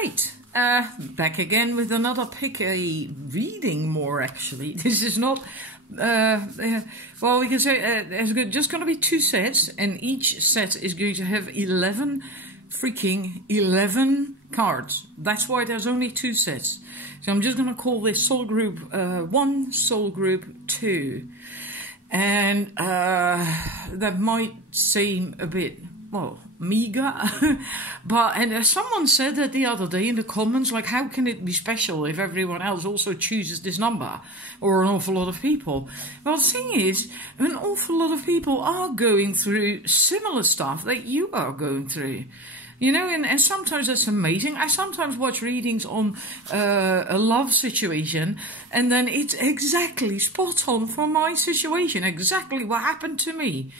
Right, back again with another pick a reading more actually. This is not, well, we can say there's just going to be 2 sets, and each set is going to have 11 cards. That's why there's only 2 sets. So I'm just going to call this Soul Group 1, Soul Group 2. And that might seem a bit, well, meager, but someone said that the other day in the comments, like, how can it be special if everyone else also chooses this number, or an awful lot of people? Well, the thing is, an awful lot of people are going through similar stuff that you are going through. You know, and sometimes that's amazing. I sometimes watch readings on a love situation, and then it's exactly spot on for my situation, exactly what happened to me.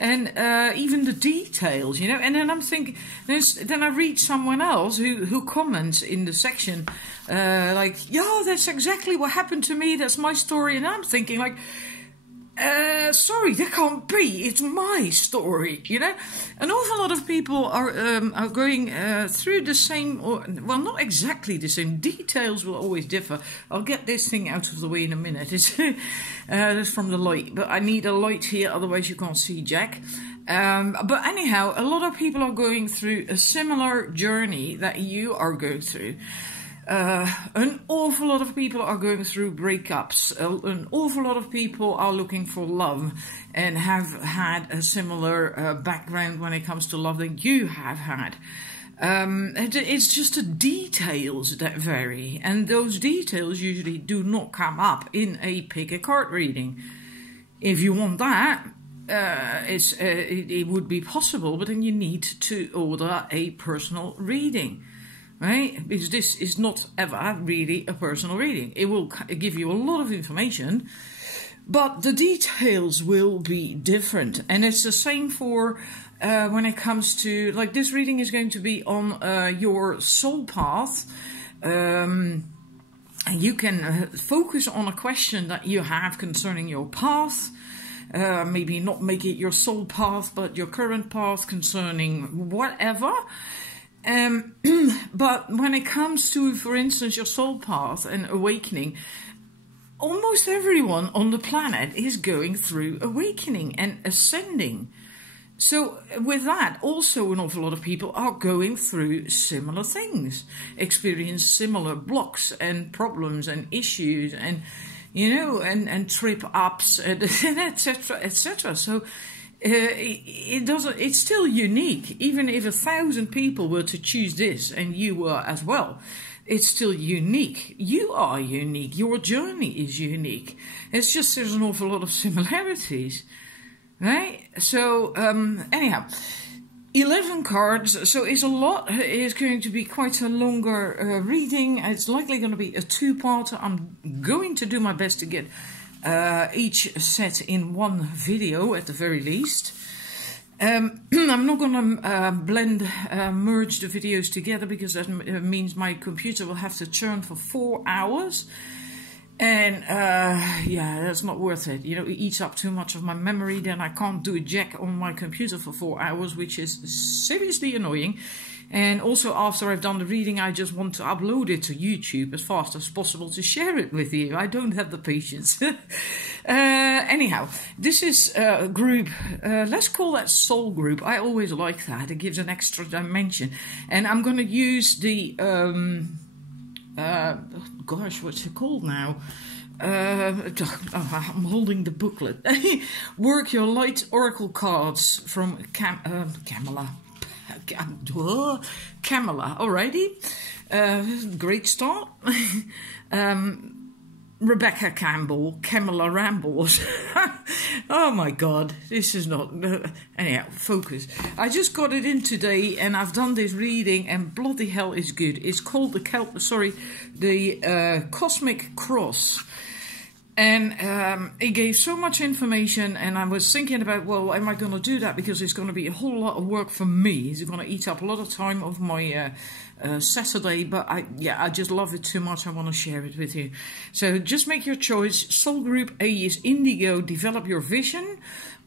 And even the details, you know, and then I'm thinking, then I read someone else who comments in the section, like, yeah, that's exactly what happened to me, that's my story, and I'm thinking, like, sorry, that can't be. It's my story, you know. An awful lot of people are going through the same, or well, not exactly the same. Details will always differ. I'll get this thing out of the way in a minute. It's that's from the light, but I need a light here, otherwise you can't see Jack. But anyhow, a lot of people are going through a similar journey that you are going through. An awful lot of people are going through breakups. An awful lot of people are looking for love and have had a similar background when it comes to love that you have had. It's just the details that vary, and those details usually do not come up in a pick a card reading. If you want that, it would be possible, but then you need to order a personal reading. Right? Because this is not ever really a personal reading. It will give you a lot of information, but the details will be different. And it's the same for when it comes to, like, this reading is going to be on your soul path. You can focus on a question that you have concerning your path. Maybe not make it your soul path, but your current path concerning whatever. But when it comes to, for instance, your soul path and awakening, almost everyone on the planet is going through awakening and ascending. So with that, also an awful lot of people are going through similar things, experience similar blocks and problems and issues and, you know, and trip ups and etc., etc. So it's still unique. Even if 1,000 people were to choose this and you were as well, it's still unique. You are unique. Your journey is unique. It's just there's an awful lot of similarities, right? So anyhow, 11 cards. So it's a lot. It's going to be quite a longer reading. It's likely going to be a 2-parter. I'm going to do my best to get each set in one video at the very least. I'm not going to merge the videos together, because that means my computer will have to churn for 4 hours. And yeah, that's not worth it. You know, it eats up too much of my memory. Then I can't do a jack on my computer for 4 hours, which is seriously annoying. And also, after I've done the reading, I just want to upload it to YouTube as fast as possible to share it with you. I don't have the patience. Anyhow, this is a group, let's call that Soul Group. I always like that. It gives an extra dimension. And I'm going to use the, gosh, what's it called now? I'm holding the booklet. Work Your Light Oracle Cards from Camilla, alrighty. Great start. Rebecca Campbell, Camilla Rambles. Oh my god, this is not... anyhow, focus. I just got it in today and I've done this reading and bloody hell is good. It's called the Cosmic Cross. And it gave so much information, and I was thinking about, well, am I going to do that? Because it's going to be a whole lot of work for me. It's going to eat up a lot of time of my Saturday, but I just love it too much. I want to share it with you. So just make your choice. Soul Group A is Indigo, develop your vision,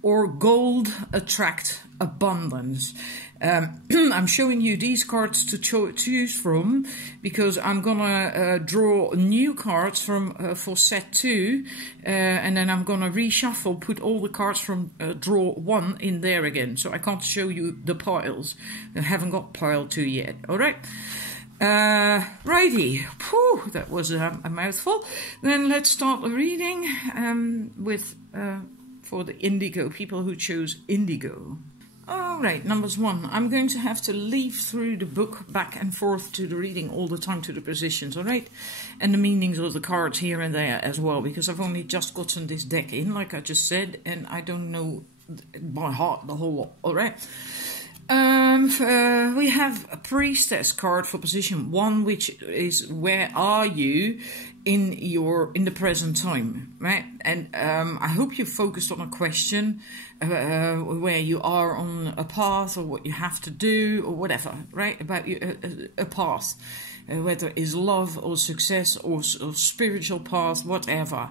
or Gold, attract abundance. I'm showing you these cards to choose from because I'm gonna draw new cards from for set 2, and then I'm gonna reshuffle, put all the cards from draw 1 in there again. So I can't show you the piles. I haven't got pile 2 yet. All right. Righty. Whew, that was a mouthful. Then let's start the reading with for the Indigo people who chose Indigo. Alright, numbers 1. I'm going to have to leaf through the book back and forth to the reading all the time, to the positions, alright? And the meanings of the cards here and there as well, because I've only just gotten this deck in, like I just said, and I don't know by heart the whole lot, alright? We have a Priestess card for position 1, which is where are you in the present time, right? And I hope you focused on a question where you are on a path, or what you have to do, or whatever, right? About a path, whether it is love or success or spiritual path, whatever.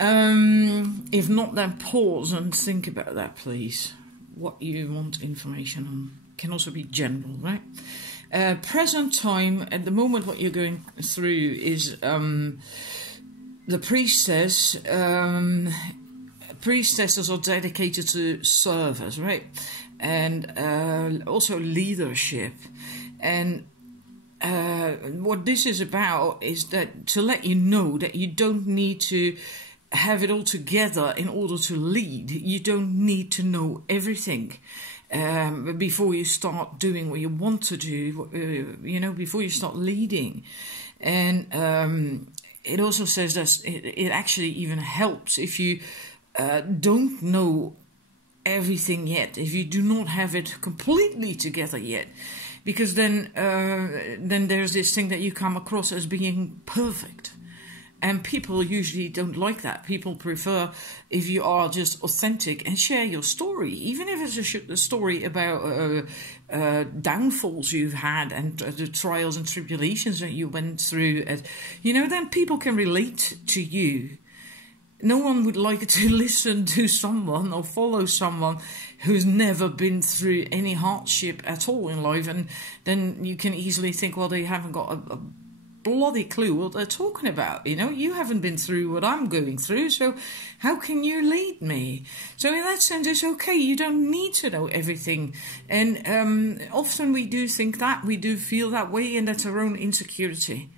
If not, then pause and think about that, please. What you want information on can also be general, right? Present time, at the moment what you're going through is the priestess. Priestesses are dedicated to service, right? And also leadership. And what this is about is that to let you know that you don't need to have it all together in order to lead. You don't need to know everything before you start doing what you want to do, you know, before you start leading. And it also says that it actually even helps if you don't know everything yet, if you do not have it completely together yet, because then there's this thing that you come across as being perfect. And people usually don't like that. People prefer if you are just authentic and share your story, even if it's a story about downfalls you've had and the trials and tribulations that you went through. You know, then people can relate to you. No one would like to listen to someone or follow someone who's never been through any hardship at all in life. And then you can easily think, well, they haven't got a bloody clue what they're talking about. You know, you haven't been through what I'm going through, so how can you lead me? So in that sense, it's okay. You don't need to know everything. And often we do think that, we do feel that way, and that's our own insecurity.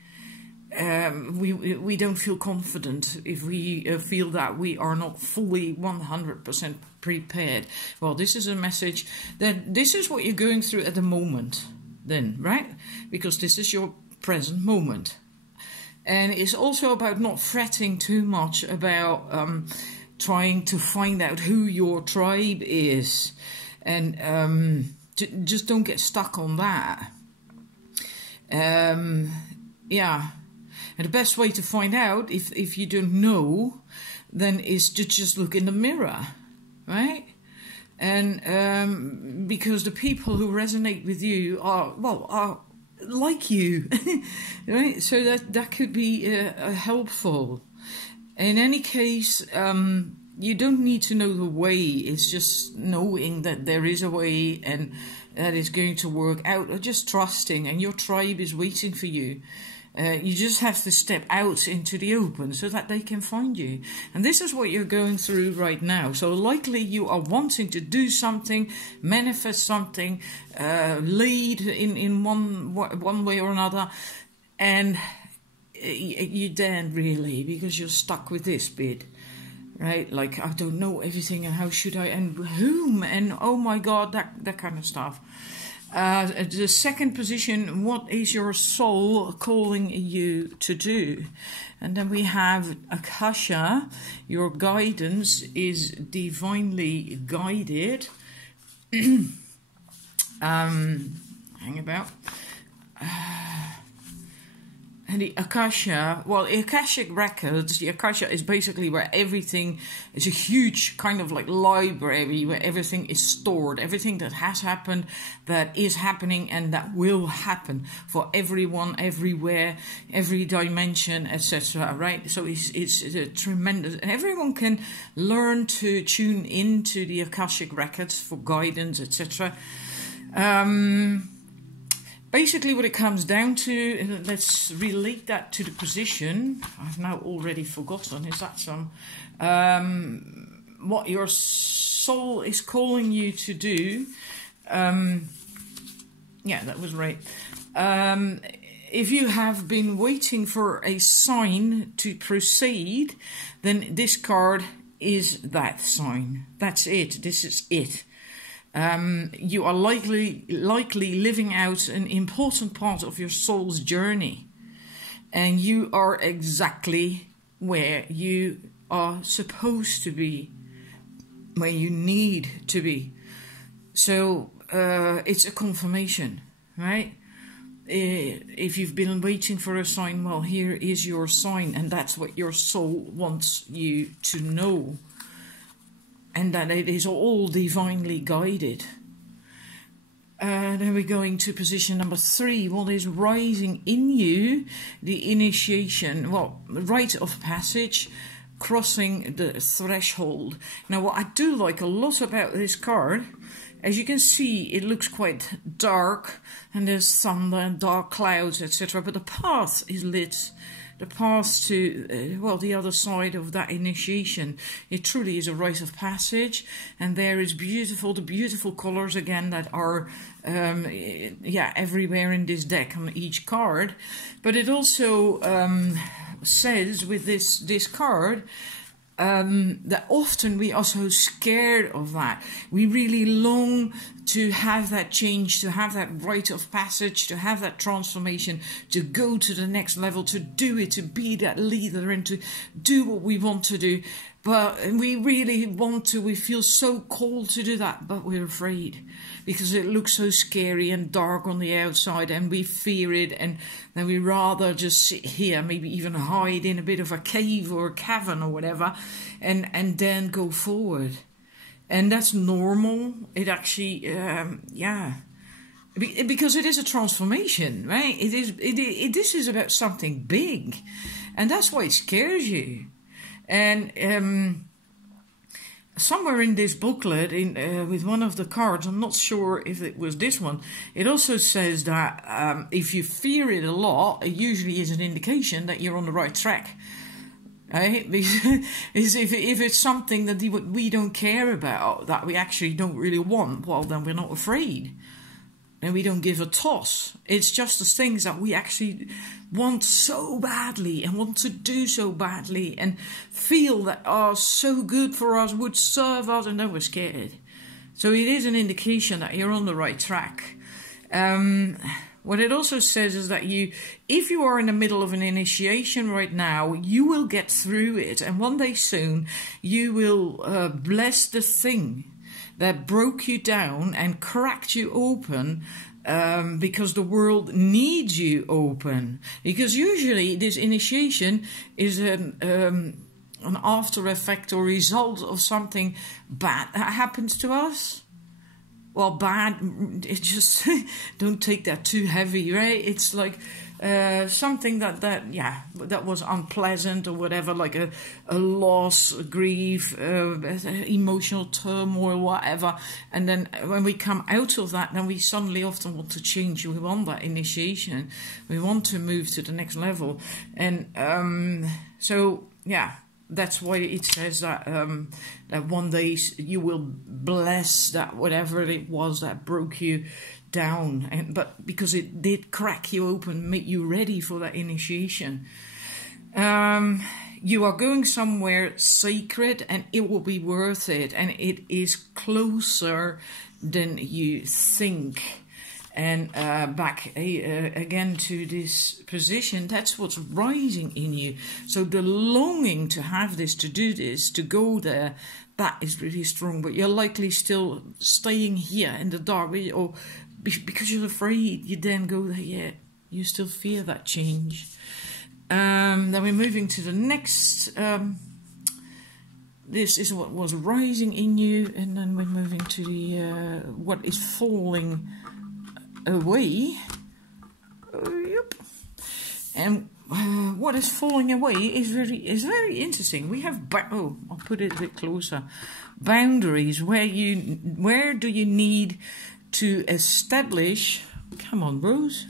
We don't feel confident if we feel that we are not fully 100% prepared. Well, this is a message that this is what you're going through at the moment then, right? Because this is your present moment. And it's also about not fretting too much about trying to find out who your tribe is, and just don't get stuck on that. Yeah, and the best way to find out if you don't know, then is to just look in the mirror, right? And because the people who resonate with you are like you, right? So that could be helpful. In any case, you don't need to know the way. It's just knowing that there is a way and that is going to work out, or just trusting, and your tribe is waiting for you. You just have to step out into the open so that they can find you. And this is what you're going through right now. So likely you are wanting to do something, manifest something, lead in one way or another. And you daren't really, because you're stuck with this bit. Right? Like, I don't know everything, and how should I, and whom, and oh my God, that kind of stuff. The second position, what is your soul calling you to do? And then we have Akasha, your guidance is divinely guided. Hang about. And the Akasha, well, the Akashic records, the Akasha is basically where everything is a huge kind of like library where everything is stored, everything that has happened, that is happening, and that will happen for everyone, everywhere, every dimension, etc. Right? So it's a tremendous, and everyone can learn to tune into the Akashic records for guidance, etc. Basically what it comes down to, let's relate that to the position. I've now already forgotten, is that some what your soul is calling you to do. Yeah, that was right. If you have been waiting for a sign to proceed, then this card is that sign. That's it. This is it. You are likely living out an important part of your soul's journey, and you are exactly where you are supposed to be, where you need to be. So it's a confirmation, right? If you've been waiting for a sign, well, here is your sign, and that's what your soul wants you to know. And that it is all divinely guided. Then we're going to position number 3. What is rising in you? The initiation, well, rite of passage, crossing the threshold. Now, what I do like a lot about this card, as you can see, it looks quite dark, and there's thunder and dark clouds, etc. But the path is lit. The path to, well, the other side of that initiation. It truly is a rite of passage, and there is the beautiful colors again that are, yeah, everywhere in this deck on each card. But it also says with this card that often we are so scared of that. We really long to have that change, to have that rite of passage, to have that transformation, to go to the next level, to do it, to be that leader and to do what we want to do. But we really want to, we feel so called to do that, but we're afraid because it looks so scary and dark on the outside, and we fear it, and then we rather just sit here, maybe even hide in a bit of a cave or a cavern or whatever, and then go forward. And that's normal. It actually, yeah, because it is a transformation, right? This is about something big, and that's why it scares you. And somewhere in this booklet, with one of the cards, I'm not sure if it was this one, it also says that if you fear it a lot, it usually is an indication that you're on the right track. Right? Because if it's something that we don't care about, that we actually don't really want, well, then we're not afraid. And we don't give a toss. It's just the things that we actually want so badly and want to do so badly and feel that are so good for us, would serve us, and then we're scared. So it is an indication that you're on the right track. What it also says is that if you are in the middle of an initiation right now, you will get through it. And one day soon, you will bless the thing that broke you down and cracked you open, because the world needs you open. Because usually this initiation is an after effect or result of something bad that happens to us. Well, bad, it just, don't take that too heavy, right? It's like something that was unpleasant or whatever, like a loss, a grief, emotional turmoil, whatever. And then when we come out of that, then we suddenly often want to change. We want that initiation. We want to move to the next level. And so, yeah. That's why it says that that one day you will bless that whatever it was that broke you down, but because it did crack you open, make you ready for that initiation. You are going somewhere sacred, and it will be worth it, and it is closer than you think. And back again to this position, that's what's rising in you. So the longing to have this, to do this, to go there, that is really strong. But you're likely still staying here in the dark, or because you're afraid, you then go there, yeah, you still fear that change. Then we're moving to the next. This is what was rising in you, and then we're moving to the what is falling away. Yep. And what is falling away is very interesting. We have I'll put it a bit closer. Boundaries. Where do you need to establish, come on, Rose,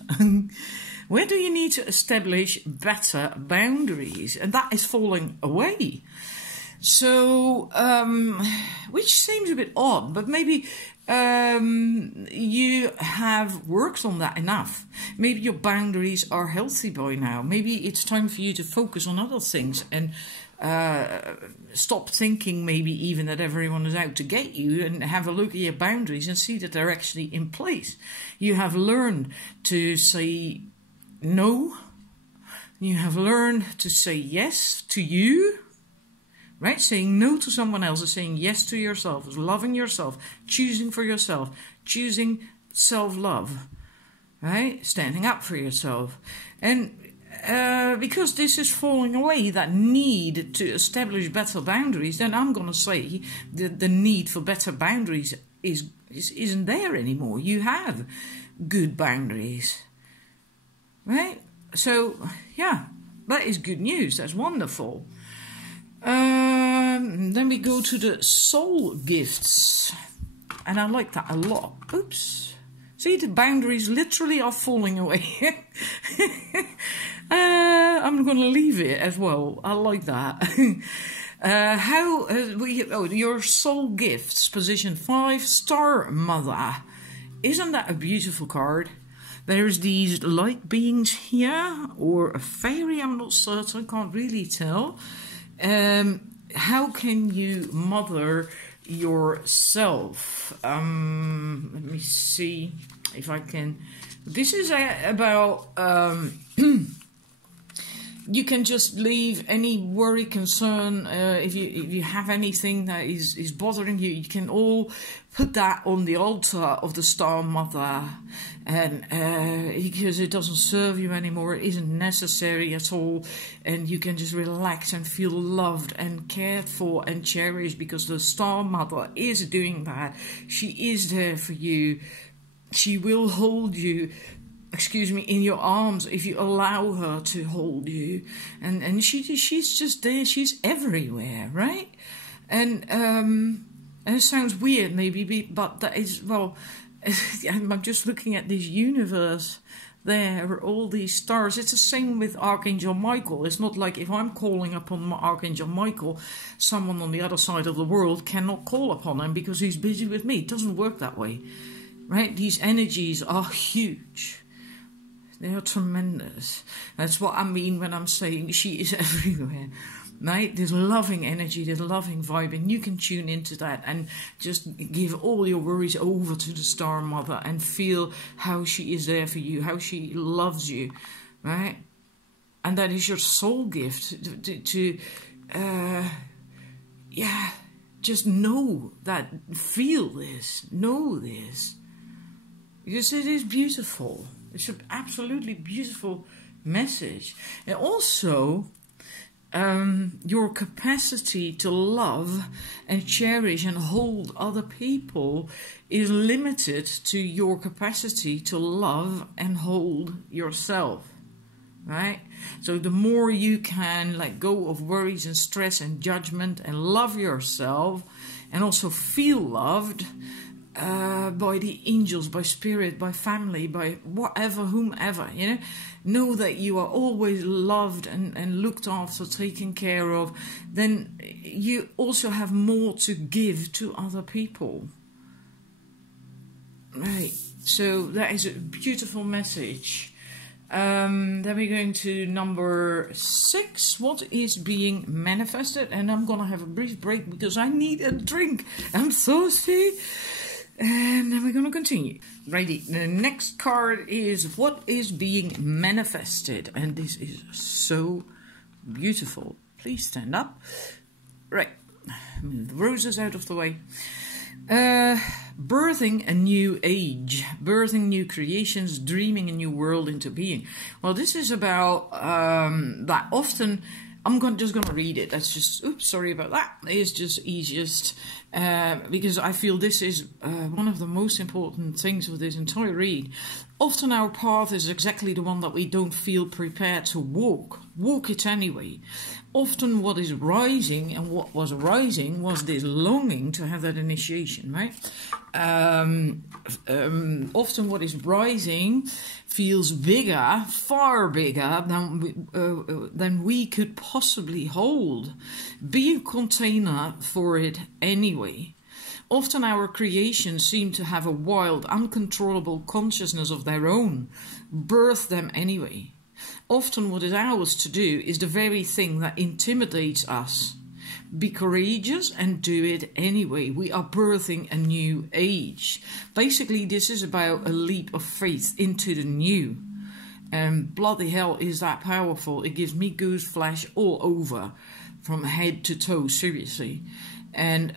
where do you need to establish better boundaries? And that is falling away. So, which seems a bit odd, but maybe you have worked on that enough. Maybe your boundaries are healthy by now. Maybe it's time for you to focus on other things and stop thinking maybe even that everyone is out to get you, and have a look at your boundaries and see that they're actually in place. You have learned to say no. You have learned to say yes to you. Right? Saying no to someone else is saying yes to yourself, is loving yourself, choosing for yourself, choosing self-love, right? Standing up for yourself. And because this is falling away, that need to establish better boundaries, then I'm going to say that the need for better boundaries isn't there anymore. You have good boundaries, right? So, yeah, that is good news. That's wonderful. Then we go to the soul gifts, and I like that a lot. Oops, see, the boundaries literally are falling away. I'm going to leave it as well. I like that. Your soul gifts, position 5, Star Mother. Isn't that a beautiful card? There's these light beings here, or a fairy, I'm not certain, can't really tell. How can you mother yourself? Let me see if I can. This is about you can just leave any worry, concern. If you have anything that is bothering you, you can all put that on the altar of the Star Mother, and because it doesn't serve you anymore, it isn't necessary at all, and you can just relax and feel loved and cared for and cherished, because the Star Mother is doing that. She is there for you. She will hold you, in your arms if you allow her to hold you, and she's just there. She's everywhere, right? And it sounds weird maybe, but that is, well, I'm just looking at this universe there, all these stars. It's the same with Archangel Michael. It's not like if I'm calling upon Archangel Michael, someone on the other side of the world cannot call upon him because he's busy with me. It doesn't work that way, right? These energies are huge. They are tremendous. That's what I mean when I'm saying she is everywhere, right? This loving energy, this loving vibe, and you can tune into that and just give all your worries over to the Star Mother and feel how she is there for you, how she loves you, right? And that is your soul gift to just know that, feel this, know this, because it is beautiful. It's an absolutely beautiful message. And also, your capacity to love and cherish and hold other people is limited to your capacity to love and hold yourself, right? So the more you can let go of worries and stress and judgment and love yourself, and also feel loved, by the angels, by spirit, by family, by whatever, whomever, know that you are always loved and looked after, taken care of, then you also have more to give to other people. Right, so that is a beautiful message. Then we're going to number 6. What is being manifested? And I'm going to have a brief break because I need a drink. I'm thirsty. And then we're going to continue. Righty, the next card is what is being manifested. And this is so beautiful. Please stand up. Right, move the roses out of the way. Birthing a new age, birthing new creations, dreaming a new world into being. Well, this is about that often. I'm just going to read it. That's just, oops, sorry about that. It's just easiest because I feel this is one of the most important things of this entire read. Often our path is exactly the one that we don't feel prepared to walk. Walk it anyway. Often what is rising, and what was rising was this longing to have that initiation, right? Often what is rising feels bigger, far bigger than we could possibly hold. Be a container for it anyway. Often our creations seem to have a wild, uncontrollable consciousness of their own. Birth them anyway. Often what is ours to do is the very thing that intimidates us. Be courageous and do it anyway. We are birthing a new age. Basically, this is about a leap of faith into the new. And bloody hell, is that powerful. It gives me goose flesh all over, from head to toe, seriously. And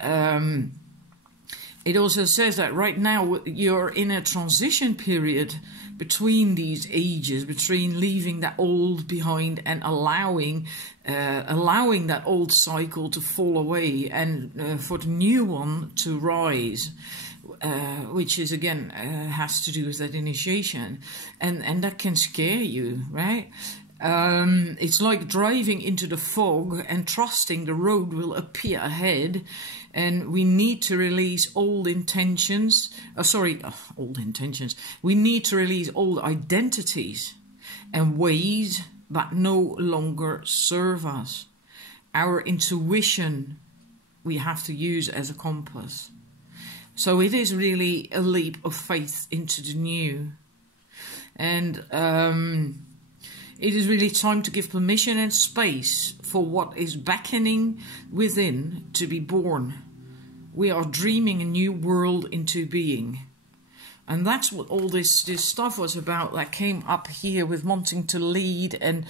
it also says that right now you're in a transition period between these ages, between leaving that old behind and allowing that old cycle to fall away and for the new one to rise, which is again has to do with that initiation, and that can scare you, right? It's like driving into the fog and trusting the road will appear ahead, and we need to release old intentions. Old intentions. We need to release old identities and ways that no longer serve us. Our intuition we have to use as a compass. So it is really a leap of faith into the new. And it is really time to give permission and space for what is beckoning within to be born. We are dreaming a new world into being. And that's what all this stuff was about that came up here with wanting to lead and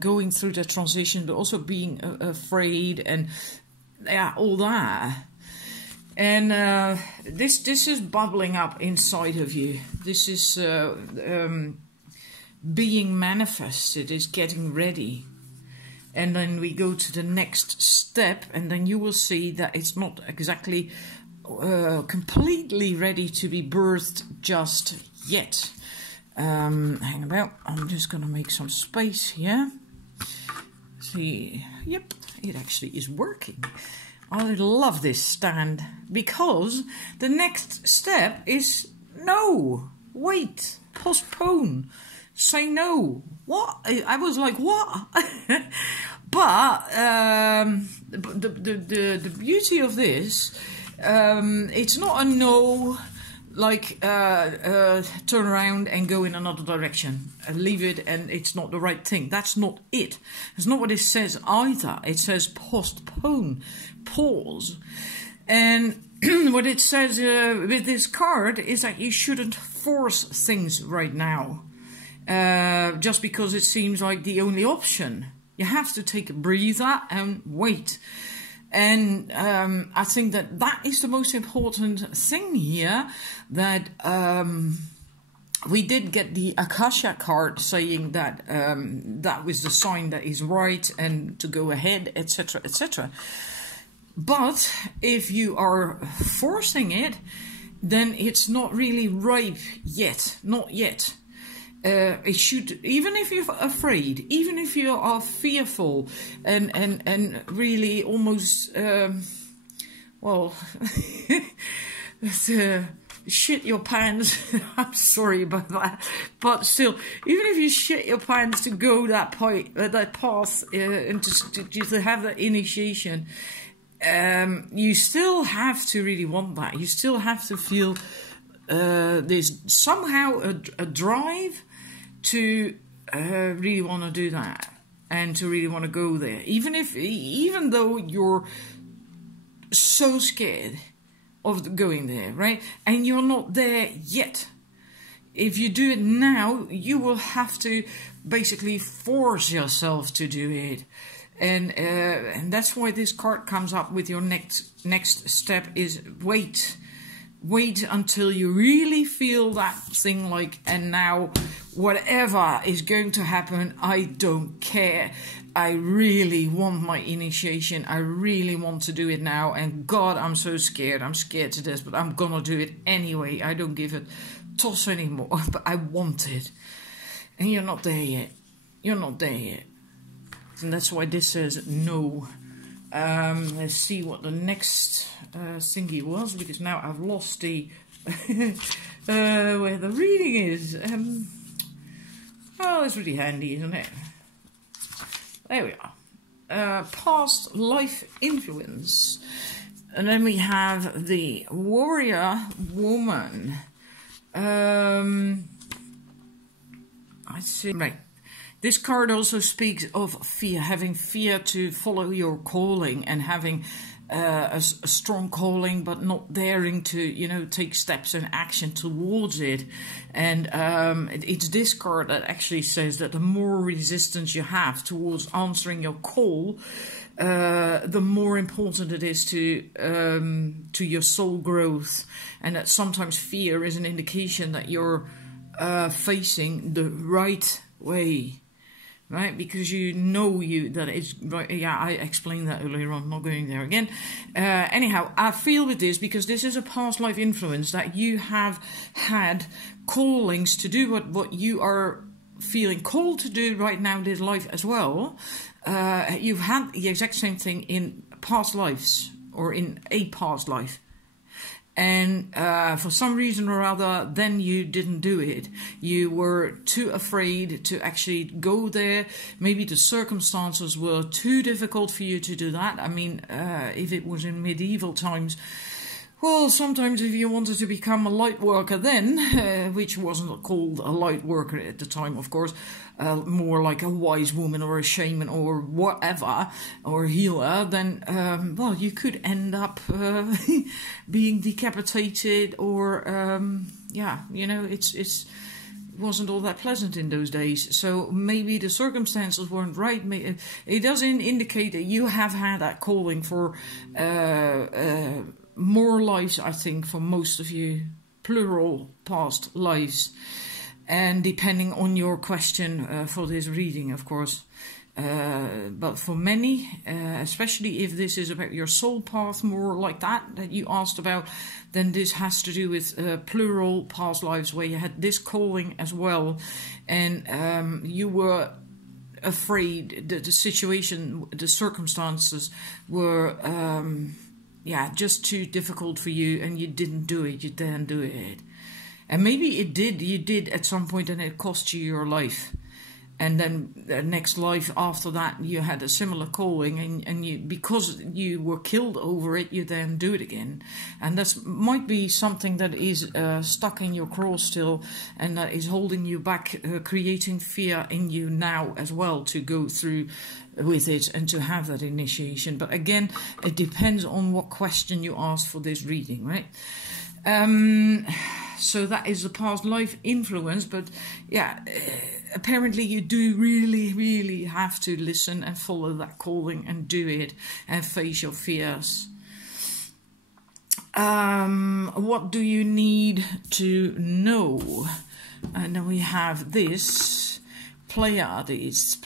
going through the transition, but also being afraid and yeah, all that. And this is bubbling up inside of you. This is being manifested, is getting ready. And then we go to the next step, and then you will see that it's not exactly completely ready to be birthed just yet. Hang about, I'm just going to make some space here. See, yep, it actually is working. I love this stand, because the next step is no, wait, postpone. Say no. What? I was like, what? But the beauty of this, it's not a no, like turn around and go in another direction, leave it, and it's not the right thing. That's not it. It's not what it says either. It says postpone, pause, and what it says with this card is that you shouldn't force things right now. Just because it seems like the only option. You have to take a breather and wait. And I think that is the most important thing here, that we did get the Akasha card saying that that was the sign that is right and to go ahead, etc., etc. But if you are forcing it, then it's not really ripe yet, not yet. It should, even if you're afraid, even if you are fearful and really almost well shit your pants. I'm sorry about that, but still, even if you shit your pants to go that path and to have that initiation, you still have to really want that. You still have to feel there's somehow a drive to really want to do that and to really want to go there, even though you're so scared of going there, right? And you're not there yet. If you do it now, you will have to basically force yourself to do it. And that's why this card comes up with your next step is wait. Wait until you really feel that thing like, and now whatever is going to happen, I don't care. I really want my initiation. I really want to do it now. And God, I'm so scared. I'm scared to death, but I'm gonna do it anyway. I don't give a toss anymore, but I want it. And you're not there yet. You're not there yet. And that's why this says no. Let's see what the next thingy was, because now I've lost the where the reading is. Oh, it's really handy, isn't it? There we are. Past life influence. And then we have the warrior woman. I see. Right. This card also speaks of fear, having fear to follow your calling and having a strong calling, but not daring to, you know, take steps and action towards it. And it's this card that actually says that the more resistance you have towards answering your call, the more important it is to your soul growth, and that sometimes fear is an indication that you're facing the right way. Right, because you know that it's right. Yeah, I explained that earlier on. I'm not going there again. Anyhow, I feel with this, because this is a past life influence, that you have had callings to do what you are feeling called to do right now in this life as well. You've had the exact same thing in past lives, or in a past life. And for some reason or other, then you didn't do it. You were too afraid to actually go there. Maybe the circumstances were too difficult for you to do that. I mean, if it was in medieval times, well, sometimes if you wanted to become a light worker then, which wasn't called a light worker at the time, of course, more like a wise woman or a shaman or whatever, or a healer, then, well, you could end up being decapitated, or, yeah, you know, it wasn't all that pleasant in those days. So maybe the circumstances weren't right. It doesn't indicate that you have had that calling for more lives, I think, for most of you, plural past lives. And depending on your question for this reading, of course. But for many, especially if this is about your soul path, more like that you asked about, then this has to do with plural past lives where you had this calling as well. And you were afraid that the situation, the circumstances were, yeah, just too difficult for you, and you didn't do it, you didn't do it. And maybe you did at some point, and it cost you your life. And then the next life after that, you had a similar calling, and you, because you were killed over it, you then do it again. And that might be something that is stuck in your craw still, and that is holding you back, creating fear in you now as well to go through with it and to have that initiation. But again, it depends on what question you ask for this reading, right? So that is the past life influence, but yeah, apparently you do really, really have to listen and follow that calling and do it and face your fears. What do you need to know? And then we have this Pleiades,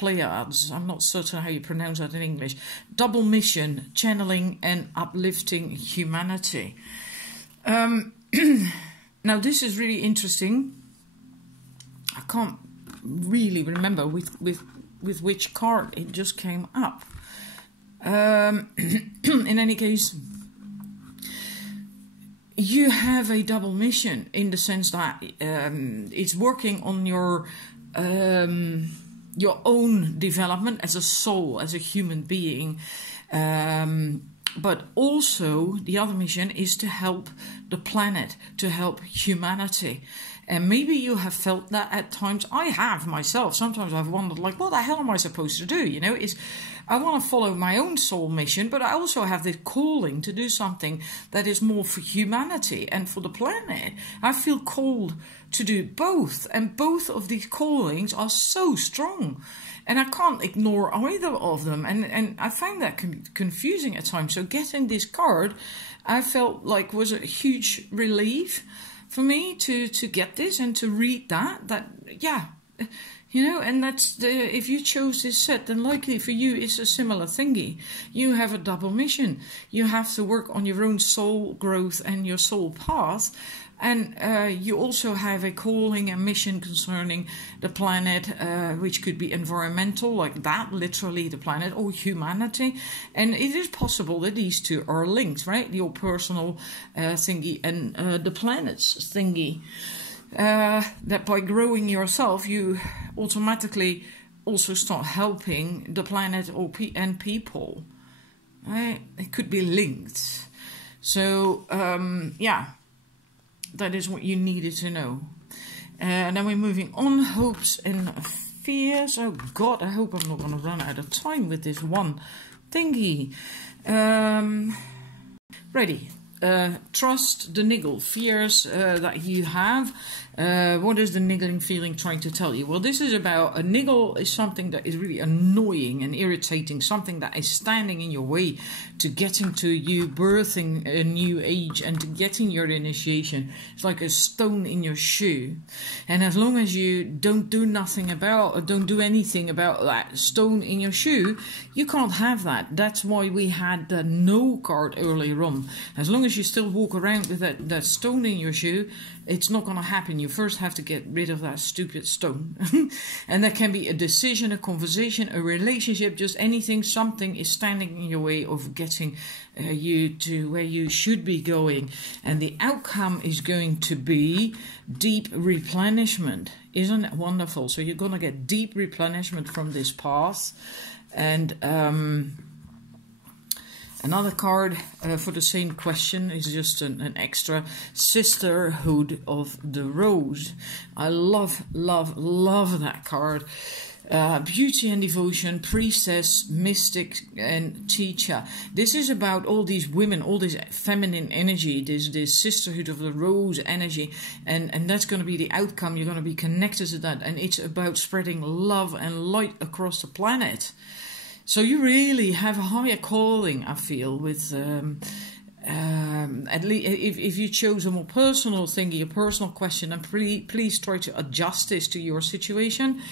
I'm not certain how you pronounce that in English. Double mission, channeling and uplifting humanity. Now this is really interesting. I can't really remember with which card it just came up. In any case, you have a double mission in the sense that it's working on your own development as a soul, as a human being. But also the other mission is to help the planet, to help humanity. And maybe you have felt that at times. I have myself. Sometimes I've wondered, like, what the hell am I supposed to do? You know, I want to follow my own soul mission, but I also have this calling to do something that is more for humanity and for the planet. I feel called to do both, and both of these callings are so strong. And I can't ignore either of them. And I find that confusing at times. So getting this card, I felt like was a huge relief for me to get this and to read that, yeah, you know, and that's if you chose this set, then likely for you it's a similar thingy. You have a double mission. You have to work on your own soul growth and your soul path. And you also have a calling, a mission concerning the planet, which could be environmental, like that, literally the planet, or humanity. And it is possible that these two are linked, right? Your personal thingy and the planet's thingy. That by growing yourself, you automatically also start helping the planet and people. Right? It could be linked. So, yeah, that is what you needed to know. And then we're moving on. Hopes and fears. Oh God, I hope I'm not going to run out of time with this one thingy. Ready. Trust the niggle. Fears that you have. What is the niggling feeling trying to tell you? Well, this is about a niggle is something that is really annoying and irritating, something that is standing in your way to getting to you birthing a new age and to getting your initiation. It's like a stone in your shoe. And as long as you don't do nothing about, or don't do anything about that stone in your shoe, you can't have that. That's why we had the no card earlier on. As long as you still walk around with that stone in your shoe, it's not going to happen. You first have to get rid of that stupid stone. And that can be a decision, a conversation, a relationship, just anything. Something is standing in your way of getting you to where you should be going. And the outcome is going to be deep replenishment. Isn't it wonderful? So you're going to get deep replenishment from this path. And another card for the same question is just an extra Sisterhood of the Rose. I love that card. Beauty and devotion, priestess, mystic, and teacher. This is about all these women, all this feminine energy, this Sisterhood of the Rose energy, and that's going to be the outcome. You're going to be connected to that, and it's about spreading love and light across the planet. So you really have a higher calling, I feel, with at least if you chose a more personal thingy, a personal question, and please try to adjust this to your situation.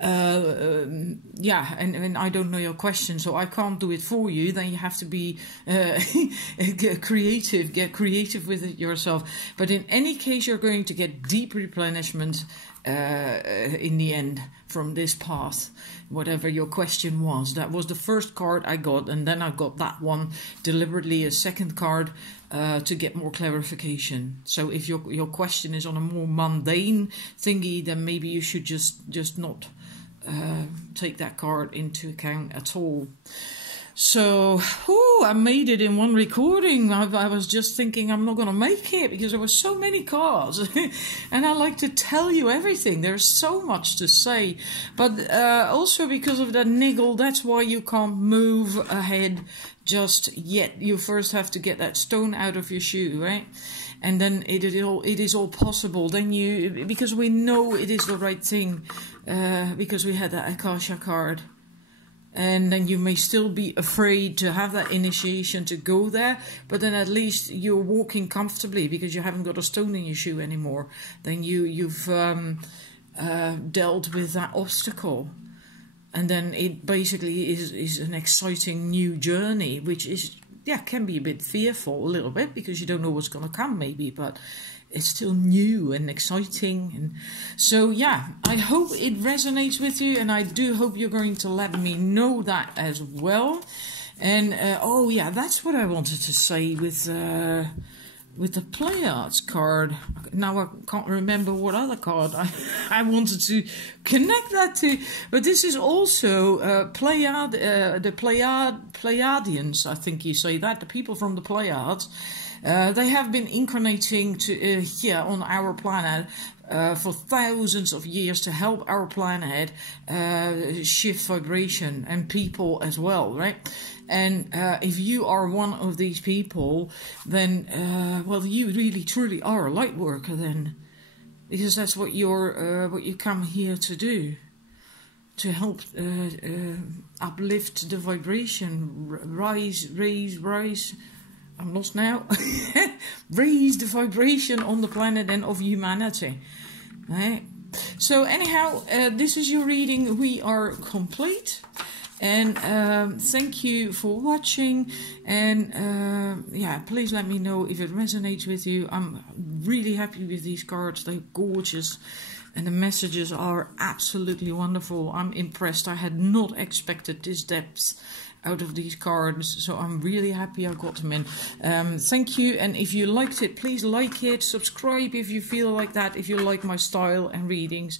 Yeah, and I don't know your question, so I can't do it for you. Then you have to be get creative with it yourself. But in any case, you're going to get deep replenishment in the end from this path, whatever your question was. That was the first card I got, and then I got that one deliberately, a second card, to get more clarification. So if your question is on a more mundane thingy, then maybe you should just not take that card into account at all. So, I made it in one recording. I was just thinking I'm not going to make it because there were so many cards. And I like to tell you everything. There's so much to say. But also because of that niggle, that's why you can't move ahead just yet. You first have to get that stone out of your shoe, right? And then it is all possible. Then because we know it is the right thing, because we had that Akasha card. And then you may still be afraid to have that initiation to go there, but then at least you're walking comfortably because you haven't got a stone in your shoe anymore. Then you've dealt with that obstacle, and then it basically is an exciting new journey, which is can be a bit fearful a little bit because you don't know what's going to come maybe, but it's still new and exciting. And so, I hope it resonates with you, and I do hope you're going to let me know that as well. And, that's what I wanted to say with the Pleiades card. Now I can't remember what other card I wanted to connect that to. But this is also the Pleiadians, I think you say that, the people from the Pleiades. They have been incarnating here on our planet for thousands of years to help our planet shift vibration, and people as well, right? And if you are one of these people, then, you really truly are a light worker then. Because that's what what you come here to do. To help uplift the vibration, rise. I'm lost now. Raise the vibration on the planet and of humanity. Right? So anyhow, this is your reading. We are complete. And thank you for watching. And yeah, please let me know if it resonates with you. I'm really happy with these cards. They're gorgeous. And the messages are absolutely wonderful. I'm impressed. I had not expected this depth out of these cards, so I'm really happy I got them in. Thank you, and if you liked it, please like it, subscribe if you feel like that, if you like my style and readings,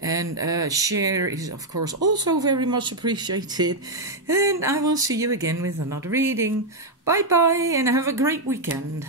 and share is of course also very much appreciated. And I will see you again with another reading. Bye bye, and have a great weekend.